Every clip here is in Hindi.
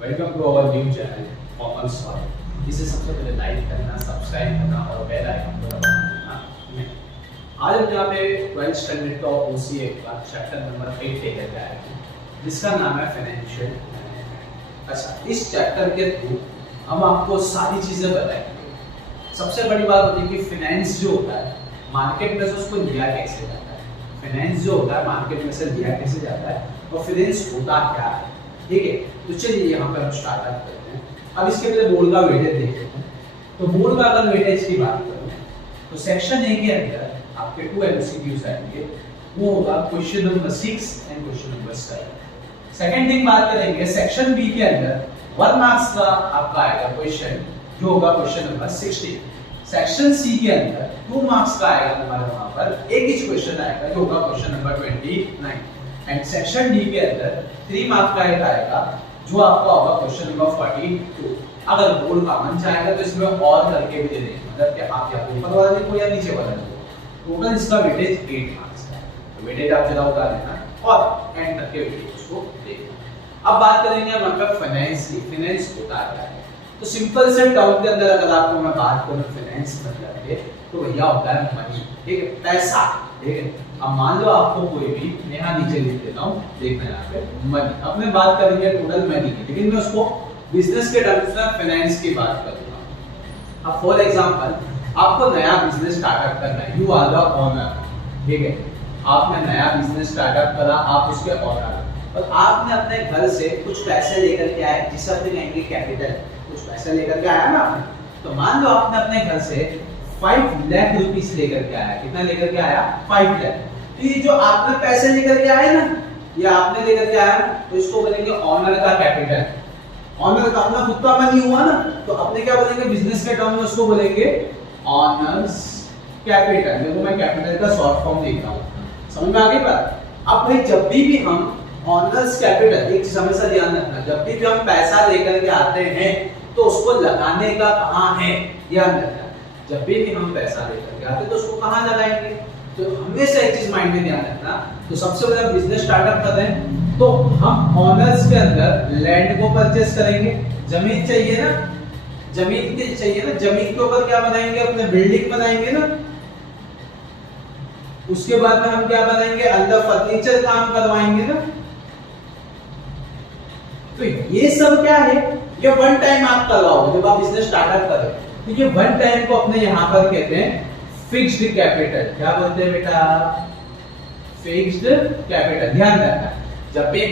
Welcome to our new channel common soil. इसे सबसे पहले लाइक करना, सब्सक्राइब करना और बेल आइकन को दबाना। आज हम यहाँ पे 12th स्टैंडर्ड का OCA का चैप्टर नंबर 8 लेकर के आए हैं, जिसका नाम है फाइनेंशियल मैनेजमेंट। अच्छा, इस चैप्टर के थ्रू हम आपको सारी चीजें बताएंगे। सबसे बड़ी बात होती है कि फाइनेंस जो होता है मार्केट में से उसको लिया कैसे जाता है, फाइनेंस जो होता है मार्केट में से लिया कैसे जाता है और फाइनेंस होता क्या है। ठीक है, तो चलिए यहाँ पर हम स्टार्ट करते हैं। अब इसके पहले बोर्ड का वेटेज देख लेते हैं। तो बोर्ड का अगर वेटेज की बात करें तो सेक्शन ए के अंदर आपके 2 MCQs आएंगे, वो होगा question number 6 and question number 7। Second thing बात करेंगे सेक्शन बी के अंदर 1 मार्क्स का आपका आएगा क्वेश्चन, जो होगा क्वेश्चन नंबर 16। सेक्शन सी के अंदर 2 मार्क्स का आएगा हमारे वहां पर एक ही क्वेश्चन आएगा, जो होगा question number 29। And section D के अंदर 3 मार्क्स का एक आएगा, जो आपका होगा क्वेश्चन नंबर 42। अगर बोर्ड का मन चाहेगा तो इसमें और करके भी दे देंगे, मतलब कि आप या तो ऊपर वाला देखो या नीचे वाला देखो। टोटल इसका वेटेज 8 मार्क्स का है, तो वेटेज आप जरा उतार लेना और एंड तक के वेटेज को देखना। अब बात करेंगे हम आपका फाइनेंस की। फाइनेंस होता क्या है, तो सिंपल से टर्म के अंदर अगर आपको मैं बात करूं फाइनेंस मतलब के, तो भैया होता है मनी। ठीक है, पैसा। ठीक है, अब मान लो आपको कोई भी, मैं यहाँ नीचे लिख देता हूँ, देखना यहाँ पे मनी। अब मैं बात करेंगे टोटल मनी की, लेकिन मैं उसको बिजनेस के टर्म्स में फाइनेंस की बात करूंगा। अब फॉर एग्जांपल आपको नया बिजनेस स्टार्टअप करना है, यू आर द ओनर। ठीक है, आपने नया बिजनेस स्टार्टअप करा, आप उसके ओनर, और आपने अपने घर से कुछ पैसे लेकर के आए, जिसे अपने कहेंगे कैपिटल। कुछ पैसे लेकर के आया ना आपने, तो मान लो आपने अपने घर से 5 लाख रुपीस लेकर के आया। कितना लेकर के आया? 5 लाख। तो ये जो आपने पैसे लेकर के आए ना, ये आपने लेकर के आया, तो इसको बोलेंगे ऑनर का कैपिटल। ऑनर का अपना खुद का मनी हुआ ना, तो अपने क्या बोलेंगे बिजनेस के टर्म में, उसको बोलेंगे ऑनर्स कैपिटल। देखो मैं कैपिटल का शॉर्ट फॉर्म देख रहा हूँ, समझ में आ गई बात। अब भाई जब भी हम ऑनर्स कैपिटल, एक चीज हमेशा ध्यान रखना, जब भी हम पैसा लेकर के आते हैं तो उसको लगाने का कहाँ है ध्यान रखना। जब भी हम पैसा लेकर के आते हैं तो उसको कहाँ लगाएंगे, तो हमेशा एक चीज माइंड में ध्यान रखना। तो सबसे पहले बिजनेस स्टार्टअप करते हैं तो हम ऑनर्स के अंदर लैंड को परचेस करेंगे। जमीन चाहिए ना, जमीन के चाहिए ना, जमीन के ऊपर क्या बनाएंगे, अपने बिल्डिंग बनाएंगे ना। उसके बाद में हम क्या बनाएंगे, अंदर फर्नीचर काम करवाएंगे ना। तो ये सब क्या है, ये वन टाइम आप करवाओगे जब आप बिजनेस स्टार्टअप करें, तो ये वन टाइम को अपने यहां पर कहते हैं फिक्स्ड कैपिटल। क्या बोलते हैं बेटा? Fixed capital. ध्यान रखना, जब भी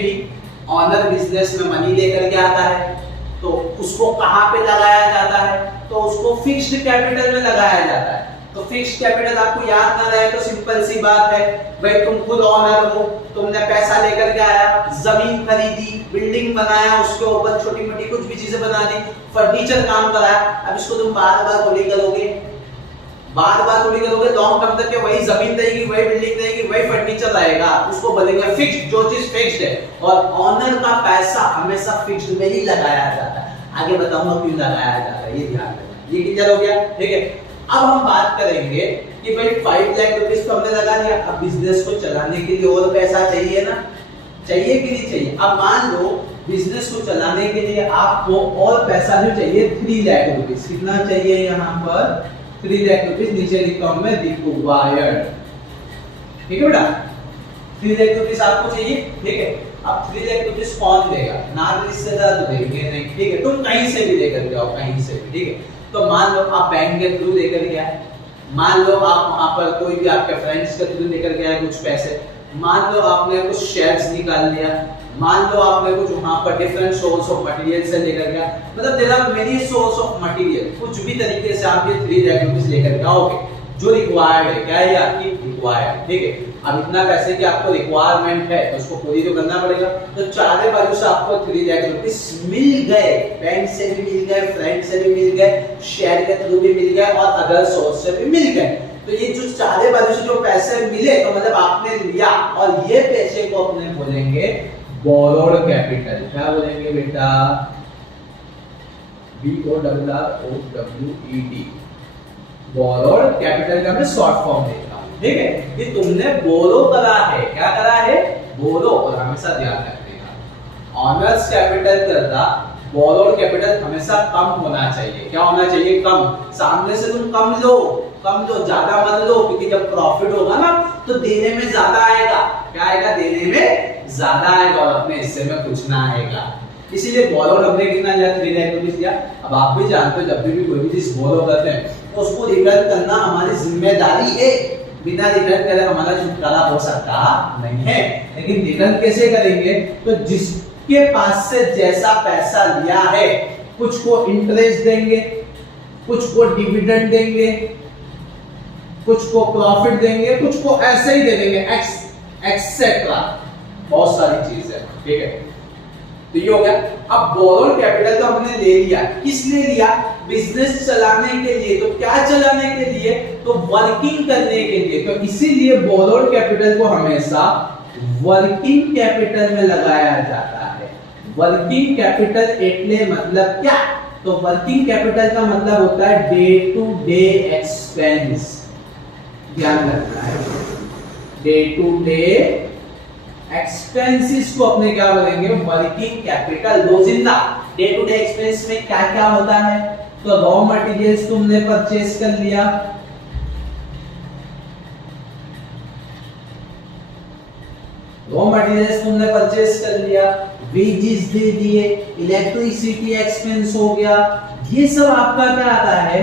ऑनर बिजनेस में मनी लेकर के आता है तो उसको कहां पे लगाया जाता है, तो उसको फिक्स्ड कैपिटल में लगाया जाता है। तो फिक्स्ड कैपिटल आपको याद ना रहे तो सिंपल सी बात है, भाई तुम खुद ऑनर हो, तुमने पैसा लेकर के आया, जमीन खरीदी, बिल्डिंग बनाया, उसके ऊपर छोटी मोटी कुछ भी चीजें बना दी, फर्नीचर काम कराया। अब इसको तुम बार बार थोड़ी करोगे, बार बार थोड़ी करोगे, लॉन्ग टर्म तक वही जमीन रहेगी, वही बिल्डिंग रहेगी, वही फर्नीचर रहेगा। उसको बोलेंगे फिक्स्ड। जो चीज फिक्स्ड है, और ऑनर का पैसा हमेशा फिक्स्ड में ही लगाया जाता है। आगे बताऊंगा क्यों लगाया जाता है, ये ध्यान रखना। ये क्लियर हो गया? ठीक है, अब हम बात करेंगे कि भाई 5 लाख रुपीस तो हमने लगा दिया, अब बिजनेस को चलाने के लिए और पैसा चाहिए ना, चाहिए कि नहीं चाहिए। अब मान लो बिजनेस को चलाने के लिए आपको और पैसा जो चाहिए 3 लाख रुपीस। कितना चाहिए यहाँ पर? 3 लाख रुपीस। नीचे लिखता हूं मैं रिक्वायर्ड। ठीक है बेटा, 3 लाख रुपीस आपको चाहिए। ठीक है, अब 3 लाख रुपीस कौन देगा? ना रिश्तेदार तो देंगे नहीं। ठीक है, तुम कहीं से भी लेकर जाओ, कहीं से भी। ठीक है, तो मान लो आप बैंक के थ्रू लेकर के आए, मान लो आप वहां पर कोई भी आपके फ्रेंड्स के थ्रू लेकर के आए कुछ पैसे, मान लो आपने कुछ शेयर्स निकाल लिया, मान लो आपने कुछ वहां पर डिफरेंट सोर्स ऑफ मटेरियल से लेकर गया, मतलब there are many source of material. कुछ भी तरीके से आप ये 3 लाख रुपीस लेकर के आओगे, जो रिक्वायर्ड है। क्या है आपकी? रिक्वायर्ड। ठीक है, अब इतना पैसे की आपको रिक्वायरमेंट है तो उसको पूरी तो करना पड़ेगा। तो चारों बाजू से आपको 3 लाख रुपीस मिल गए, बैंक से भी मिल गए, फ्रेंड से भी मिल गए, शेयर के थ्रू भी मिल गए और अदर सोर्स से भी मिल गए। तो ये जो चारों बाजू से जो पैसे मिले, तो मतलब आपने लिया, और ये पैसे को अपने बोलेंगे बोरोड कैपिटल। क्या बोलेंगे बेटा? BORROWED। बोरोड कैपिटल का मैं शॉर्ट फॉर्म देता हूं। ठीक है, ये तुमने बोरो करा है। क्या करा है? बोरो। और हमेशा ध्यान रखना, ऑनर्स कैपिटल करता बोरोड कैपिटल हमेशा कम होना चाहिए। क्या होना चाहिए? कम। सामने से तुम कम लो, ज्यादा मत लो, क्योंकि जब प्रॉफिट होगा ना तो देने में ज्यादा आएगा। क्या आएगा? देने में ज्यादा आएगा और अपने हिस्से में कुछ ना आएगा। इसीलिए बोरोड हमने कितना लिया? 3 लाख रुपीस लिया। अब आप भी जानते हो जब भी कोई भी चीज बोरो करते हैं तो उसको रिटर्न करना हमारी जिम्मेदारी है। बिना रिटर्न करे हमारा छुटकारा हो सकता नहीं है। लेकिन रिटर्न कैसे करेंगे? तो जिसके पास से जैसा पैसा लिया है, कुछ को इंटरेस्ट देंगे, कुछ को डिविडेंड देंगे, कुछ को प्रॉफिट देंगे, कुछ को ऐसे ही दे देंगे, एक्सेट्रा, बहुत सारी चीज है। ठीक है, तो ये हो गया। अब बोरोड कैपिटल तो हमने ले लिया, किस लिए लिया? बिजनेस चलाने के लिए। तो क्या चलाने के लिए? तो वर्किंग करने के लिए। तो इसीलिए बोरोड कैपिटल को हमेशा वर्किंग कैपिटल में लगाया जाता है। वर्किंग कैपिटल एटले मतलब क्या? तो वर्किंग कैपिटल का मतलब होता है डे टू डे एक्सपेंस। ध्यान रखना है, डे टू डे एक्सपेंसेस को अपने क्या बोलेंगे? Working capital. रोजिंदा डे टू डे एक्सपेंस में क्या क्या होता है? तो रॉ मटेरियल्स तुमने परचेज कर लिया, वेजेस दे दिए, इलेक्ट्रिसिटी एक्सपेंस हो गया। ये सब आपका क्या आता है?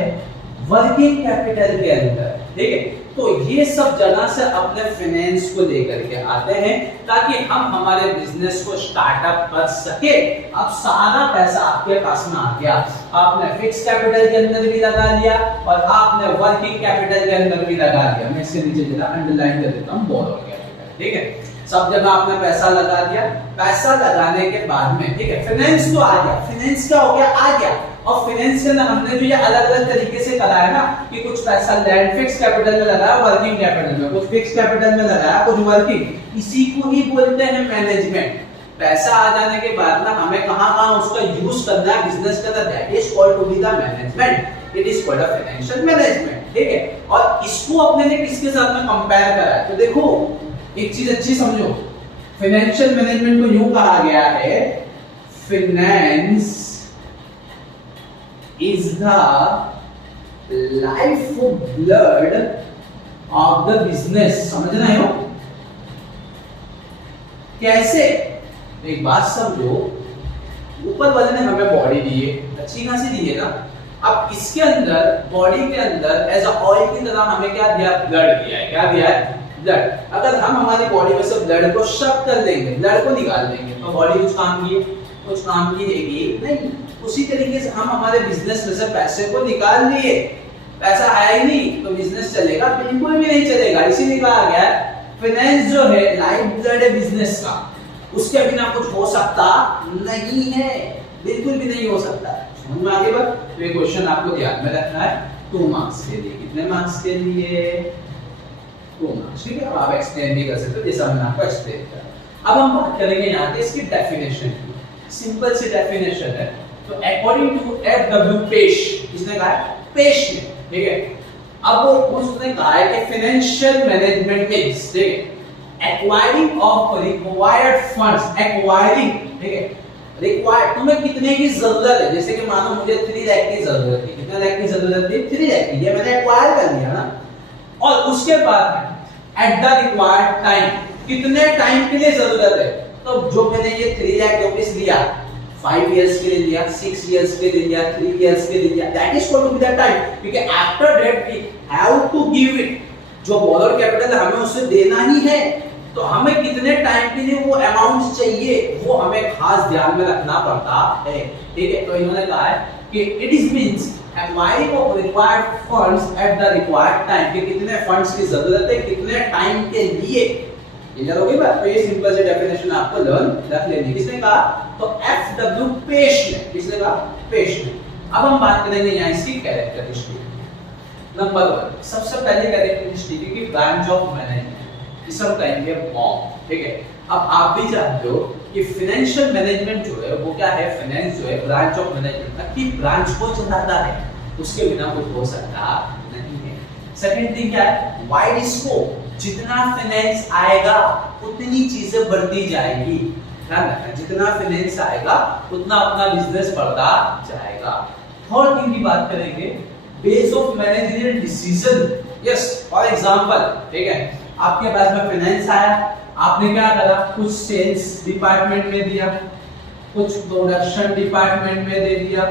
वर्किंग कैपिटल के अंदर। ठीक है, तो ये सब जगह से अपने फाइनेंस को लेकर के आते हैं ताकि हम हमारे बिजनेस को स्टार्टअप कर सके। अब सारा पैसा आपके पास में आ गया, आपने फिक्स कैपिटल के अंदर भी लगा लिया और आपने वर्किंग कैपिटल के अंदर भी लगा लिया। मैं इसके नीचे जरा अंडरलाइन कर देता हूं, बोरोड कैपिटल। ठीक है, सब जगह आपने पैसा लगा दिया। पैसा लगाने के बाद में, ठीक है, फाइनेंस तो आ गया। फाइनेंस क्या हो गया? आ गया। और फाइनेंस के अंदर हमने जो ये अलग अलग तरीके से करा है ना, कि कुछ पैसा लैंड फिक्स कैपिटल में लगाया, वर्किंग कैपिटल में, कुछ फिक्स कैपिटल में लगाया, कुछ वर्किंग। इसी को ही बोलते हैं मैनेजमेंट। पैसा आ जाने के बाद ना हमें कहां-कहां उसका यूज करना है बिजनेस के अंदर, that is called to be the management. It is called a financial management. ठीक है, और इसको अपने ने किसके साथ में कंपेयर करा है? तो देखो एक चीज अच्छी समझो, फाइनेंशियल मैनेजमेंट को यूं कहा गया है, finance is the life blood of the business। समझना है? कैसे? एक बात समझो, ऊपर वाले ने हमें बॉडी दी है, अच्छी खासी दी है ना। अब इसके अंदर, बॉडी के अंदर एज अ ऑयल की तरह हमें क्या दिया? ब्लड दिया है। क्या दिया है? ब्लड। अगर हम हमारी बॉडी में से ब्लड को शक कर देंगे, ब्लड को निकाल देंगे, तो बॉडी कुछ काम की? कुछ काम की देगी नहीं। उसी तरीके से हम हमारे बिजनेस में से पैसे को निकाल लिए, पैसा आया ही नहीं तो बिजनेस चलेगा? बिल्कुल भी नहीं चलेगा। इसीलिए कहा गया फाइनेंस जो है लाइफ ब्लड है बिजनेस का, उसके बिना कुछ हो सकता नहीं है, बिल्कुल भी नहीं हो सकता। समझ में आगे बात? तो ये क्वेश्चन आपको ध्यान में रखना है 2 मार्क्स के लिए। कितने मार्क्स के लिए? 2 मार्क्स। ठीक है, अब आप एक्सप्लेन भी कर सकते हो जैसा मैंने आपको एक्सप्लेन किया। अब हम बात करेंगे यहाँ पे इसकी डेफिनेशन की। सिंपल सी डेफिनेशन है। तो अकॉर्डिंग टू एफ.डब्ल्यू. पेश, इसने कहा है, पेश ने, ठीक है, अब वो उसने कहा है कि फाइनेंशियल मैनेजमेंट इज, ठीक है, acquiring of required funds. Acquiring, ठीक है, रिक्वायर्ड, तुम्हें कितने की जरूरत है? जैसे कि मानो मुझे 3 लाख की जरूरत थी। कितने लाख की जरूरत थी? 3 लाख की। ये मैंने एक्वायर कर लिया ना। और उसके बाद एट द रिक्वायर्ड टाइम, कितने टाइम के लिए जरूरत है? तो जो मैंने ये 3 लाख रुपीस लिया, 5 इयर्स के लिए लिया, 6 इयर्स के लिए लिया, 3 इयर्स के लिए लिया, that is called to be the time. क्योंकि after that we have to give it, जो बोरोड कैपिटल हमें उसे देना ही है, तो हमें कितने टाइम के लिए वो अमाउंट चाहिए वो हमें खास ध्यान में रखना पड़ता है। ठीक है, तो इन्होंने कहा है कि it is means acquiring of required funds at the required time, कि कितने फंड्स की जरूरत है, कितने टाइम के लिए। क्लियर हो गई बात? तो ये सिंपल सी डेफिनेशन आपको लर्न रख लेनी। किसने कहा? तो एफ.डब्ल्यू. पेश ने। किसने कहा? पेश ने। अब हम बात करेंगे यहाँ इसकी कैरेक्टरिस्टिक। नंबर 1, सबसे पहले कैरेक्टरिस्टिक की ब्रांच ऑफ मैनेजमेंट, इसे हम कहेंगे बॉम। ठीक है, अब आप भी जानते हो कि फाइनेंशियल मैनेजमेंट जो है वो क्या है? फाइनेंस जो है ब्रांच ऑफ मैनेजमेंट की ब्रांच को चलाता है, उसके बिना कुछ हो सकता नहीं है। सेकंड थिंग क्या है? वाइड स्कोप, जितना फाइनेंस आएगा उतनी चीजें बढ़ती जाएगी। ध्यान रखना, जितना फाइनेंस आएगा उतना अपना बिजनेस बढ़ता जाएगा। थर्ड थिंग की बात करेंगे, base of managerial decision. Yes, for example, ठीक है, आपके पास में फाइनेंस आया, आपने क्या करा, कुछ सेल्स डिपार्टमेंट में दिया, कुछ प्रोडक्शन डिपार्टमेंट में दे दिया,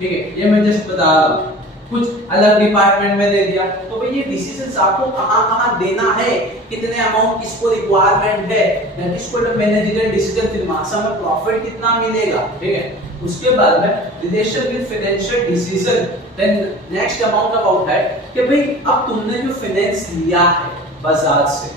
ठीक है, ये मैं जस्ट बता रहा हूं, कुछ अलग डिपार्टमेंट में दे दिया। तो भाई ये डिसीजंस आपको कहां-कहां देना है, कितने अमाउंट किसको रिक्वायरमेंट है, that is called managerial decision. फिर मासा में प्रॉफिट कितना मिलेगा, ठीक है। उसके बाद में relation with financial decision, then next amount about है कि भाई अब तुमने जो फाइनेंस लिया है बाजार से,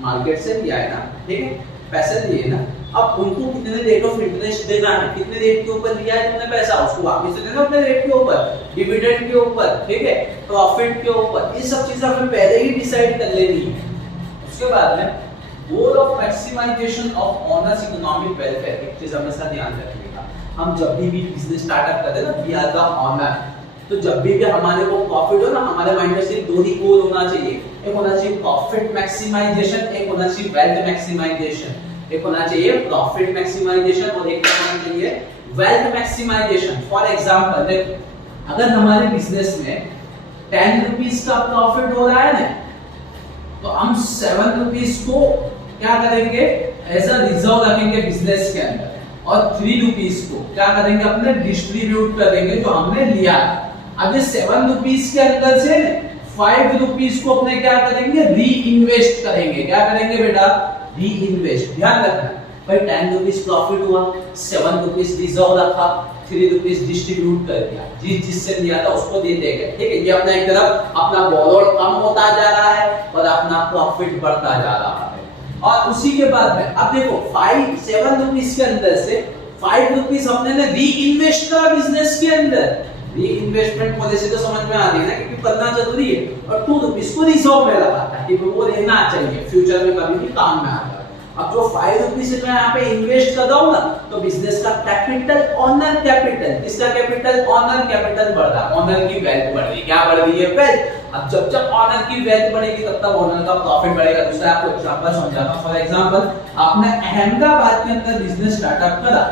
मार्केट से लिया है ना, ठीक है, पैसे लिए ना, अब उनको कितने रेट ऑफ इंटरेस्ट देना है, कितने रेट के ऊपर लिया है तुमने पैसा, उसको वापस से देना अपने रेट के ऊपर, डिविडेंड के ऊपर, ठीक है, प्रॉफिट के ऊपर। ये सब चीजें हमें पहले ही डिसाइड कर लेनी है। उसके बाद में goal of maximization of owners economic welfare, एक चीज हमेशा ध्यान रखिएगा, हम जब भी बिजनेस स्टार्टअप करते हैं ना, वी आर द ओनर, तो जब भी हमारे को प्रॉफिट हो ना, हमारे माइंड में सिर्फ दो ही गोल होना चाहिए, एक होना चाहिए प्रॉफिट मैक्सिमाइजेशन, एक होना चाहिए वेल्थ मैक्सिमाइजेशन। एक होना चाहिए प्रॉफिट मैक्सिमाइजेशन और एक होना चाहिए वेल्थ मैक्सिमाइजेशन। फॉर एग्जांपल, देखो अगर हमारे बिजनेस में 10 रुपीस का प्रॉफिट हो रहा है ना, तो हम 7 रुपीस को क्या करेंगे, एज अ रिजर्व रखेंगे बिजनेस के अंदर, और 3 रुपीस को क्या करेंगे, अपने डिस्ट्रीब्यूट कर देंगे जो हमने लिया। अब ये 7 रुपीस के अंदर से 5 रुपीस को अपने क्या करेंगे, री इन्वेस्ट करेंगे। क्या करेंगे बेटा, री इन्वेस्ट। ध्यान रखना भाई, 10 रुपीस प्रॉफिट हुआ, 7 रुपीस रिजर्व रखा, 3 रुपीस डिस्ट्रीब्यूट कर दिया, जिससे लिया था उसको दे देंगे, ठीक है। ये अपना एक तरफ अपना बोरोड कम होता जा रहा है और अपना प्रॉफिट बढ़ता जा रहा है। और उसी के बाद में अब देखो 7 रुपीस के अंदर से 5 रुपीस अपने ने री इन्वेस्ट करा बिजनेस के अंदर। री इन्वेस्टमेंट पॉलिसी तो समझ में आ रही है ना, क्योंकि करना जरूरी है। और 2 रुपीस को रिजर्व में रखा था कि वो लेना चाहिए, फ्यूचर में कभी भी काम में आएगा। अब जो 5 रुपीस मैं यहाँ पे इन्वेस्ट कर रहा हूँ ना, तो बिजनेस का कैपिटल, ऑनर कैपिटल, किसका कैपिटल, ऑनर कैपिटल बढ़ रहा है, ऑनर की वेल्थ बढ़ रही है। क्या बढ़ रही है, वेल्थ। अब जब जब ऑनर की वेल्थ बढ़ेगी तब तक ऑनर का प्रॉफिट बढ़ेगा। दूसरा आपको एग्जांपल समझाता हूं। फॉर एग्जांपल, आपने अहमदाबाद के अंदर बिजनेस स्टार्टअप करा,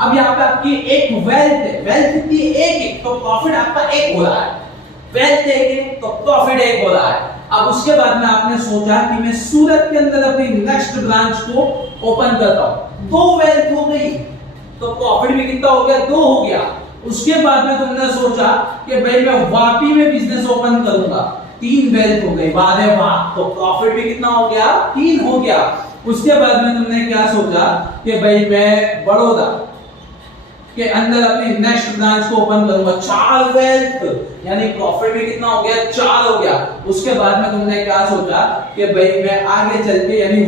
अब यहाँ पे आपकी एक वेल्थ है, वेल्थ कितनी, एक, तो प्रॉफिट आपका एक हो रहा है। वेल्थ एक है तो प्रॉफिट एक हो रहा है। अब उसके बाद में आपने सोचा कि मैं सूरत के अंदर अपनी नेक्स्ट ब्रांच को ओपन करता हूं, 2 वेल्थ हो गई, तो प्रॉफिट भी कितना हो गया, 2 हो गया। उसके बाद में तुमने सोचा कि भाई मैं वापी में बिजनेस ओपन करूंगा, 3 वेल्थ हो गई, वाह वाह, तो प्रॉफिट भी कितना हो गया, 3 हो गया। उसके बाद में तुमने क्या सोचा कि भाई मैं बड़ौदा के अंदर अपनी नेक्स्ट ब्रांच को ओपन करूंगा, 4 वेल्थ, यानी प्रॉफिट भी कितना हो गया, 4 हो गया। उसके बाद में तुमने क्या सोचा कि भाई मैं आगे चल के यानी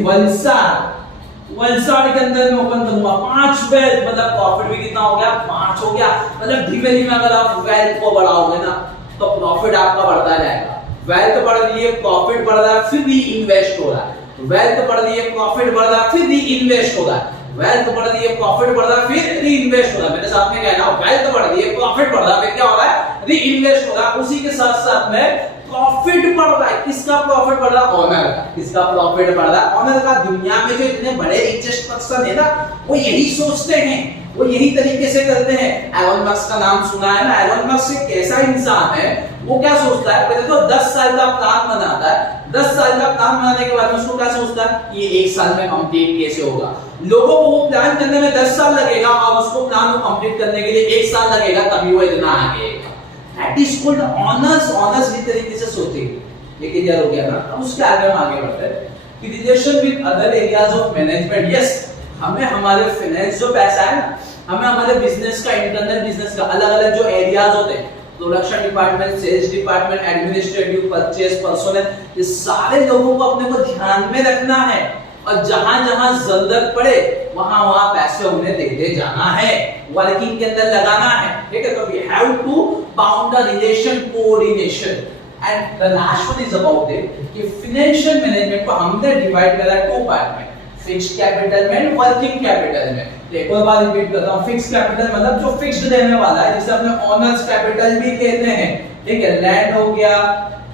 वलसाड़ के अंदर में ओपन करूंगा, 5 वेल्थ, मतलब प्रॉफिट भी कितना हो गया, 5 हो गया। मतलब धीमे धीमे अगर आप वेल्थ को बढ़ाओगे ना, तो प्रॉफिट आपका बढ़ता जाएगा। वेल्थ बढ़ रही है, प्रॉफिट बढ़ रहा है, फिर री इन्वेस्ट हो रहा है। वेल्थ बढ़ रही है, प्रॉफिट बढ़ रहा है, फिर री इन्वेस्ट हो रहा है। वेल्थ बढ़ रही है, प्रॉफिट बढ़ रहा है, फिर री इन्वेस्ट हो रहा है। मेरे साथ में कहना, वेल्थ बढ़ रही है, प्रॉफिट बढ़ रहा है, फिर क्या हो रहा है, री इन्वेस्ट हो रहा है। उसी के साथ साथ में प्रॉफिट बढ़ रहा है। किसका प्रॉफिट बढ़ रहा है, ऑनर का। किसका प्रॉफिट बढ़ रहा है, ऑनर का। दुनिया में जो इतने बड़े रिचेस्ट पर्सन है ना, वो यही सोचते हैं, वो यही तरीके से करते हैं। एलन मस्क का नाम सुना है ना, एलन मस्क एक ऐसा इंसान है, वो क्या सोचता है, पहले तो 10 साल का प्लान बनाता है, 10 साल का प्लान बनाने के बाद उसको क्या सोचता है, ये 1 साल में कंप्लीट कैसे होगा। लोगों को वो प्लान करने में 10 साल लगेगा और उसको प्लान को कंप्लीट करने के लिए 1 साल लगेगा, तभी वो इतना आगे आएगा। That is called honours. Honours इस तरीके से सोचेंगे। ये क्लियर हो गया ना। अब उसके आगे हम आगे बढ़ते हैं कि relation with other areas of management. Yes, हमें हमारे फाइनेंस जो पैसा है ना, हमें हमारे बिजनेस का, इंटरनल बिजनेस का अलग अलग जो एरियाज होते हैं, production department, sales department, administrative, purchase, personnel, ये सारे लोगों को अपने को ध्यान में रखना है और जहां जहां जरूरत पड़े वहां वहां पैसे उन्हें देते जाना है, वर्किंग के अंदर लगाना है, ठीक है। तो we have to bound the relation, coordination. And the last one is about it कि फाइनेंशियल मैनेजमेंट को हमने डिवाइड करा 2 पार्ट में, फिक्स्ड कैपिटल में, वर्किंग कैपिटल में। एक और बार रिपीट करता हूं, फिक्स्ड कैपिटल मतलब जो फिक्स्ड रहने वाला है, जिसे अपने ओनर्स कैपिटल भी कहते हैं, ठीक है। लैंड हो गया,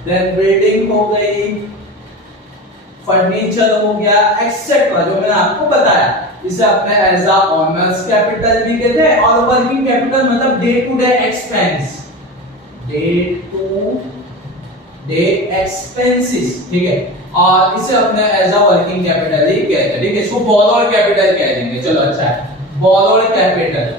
देन बिल्डिंग हो गई, फर्नीचर हो गया, एक्सेट्रा जो मैंने आपको बताया। इसे अपने एज अ ऑनर्स कैपिटल भी कहते हैं, और वर्किंग कैपिटल मतलब day to day expense, day to day expenses, ठीक है। और इसे अपने एज अ वर्किंग कैपिटल ही कहते हैं, ठीक है। इसको बोरोड कैपिटल कह देंगे, चलो अच्छा है, बोरोड कैपिटल,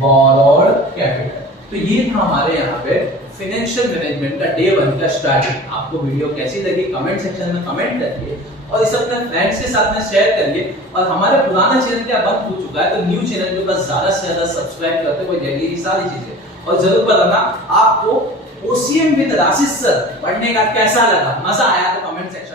बोरोड कैपिटल। तो ये था हमारे यहाँ पे फाइनेंशियल मैनेजमेंट का डे 1 का स्टार्टिंग। आपको वीडियो कैसी लगी कमेंट सेक्शन में कमेंट करिए, और इसे अपने फ्रेंड्स के साथ में शेयर करिए। और हमारे पुराना चैनल क्या बंद हो चुका है, तो न्यू चैनल को बस ज्यादा से ज्यादा सब्सक्राइब करते हुए जाइए, ये सारी चीजें। और जरूर बताना आपको ओसीएम विद राशिद सर पढ़ने का कैसा लगा, मजा आया तो कमेंट सेक्शन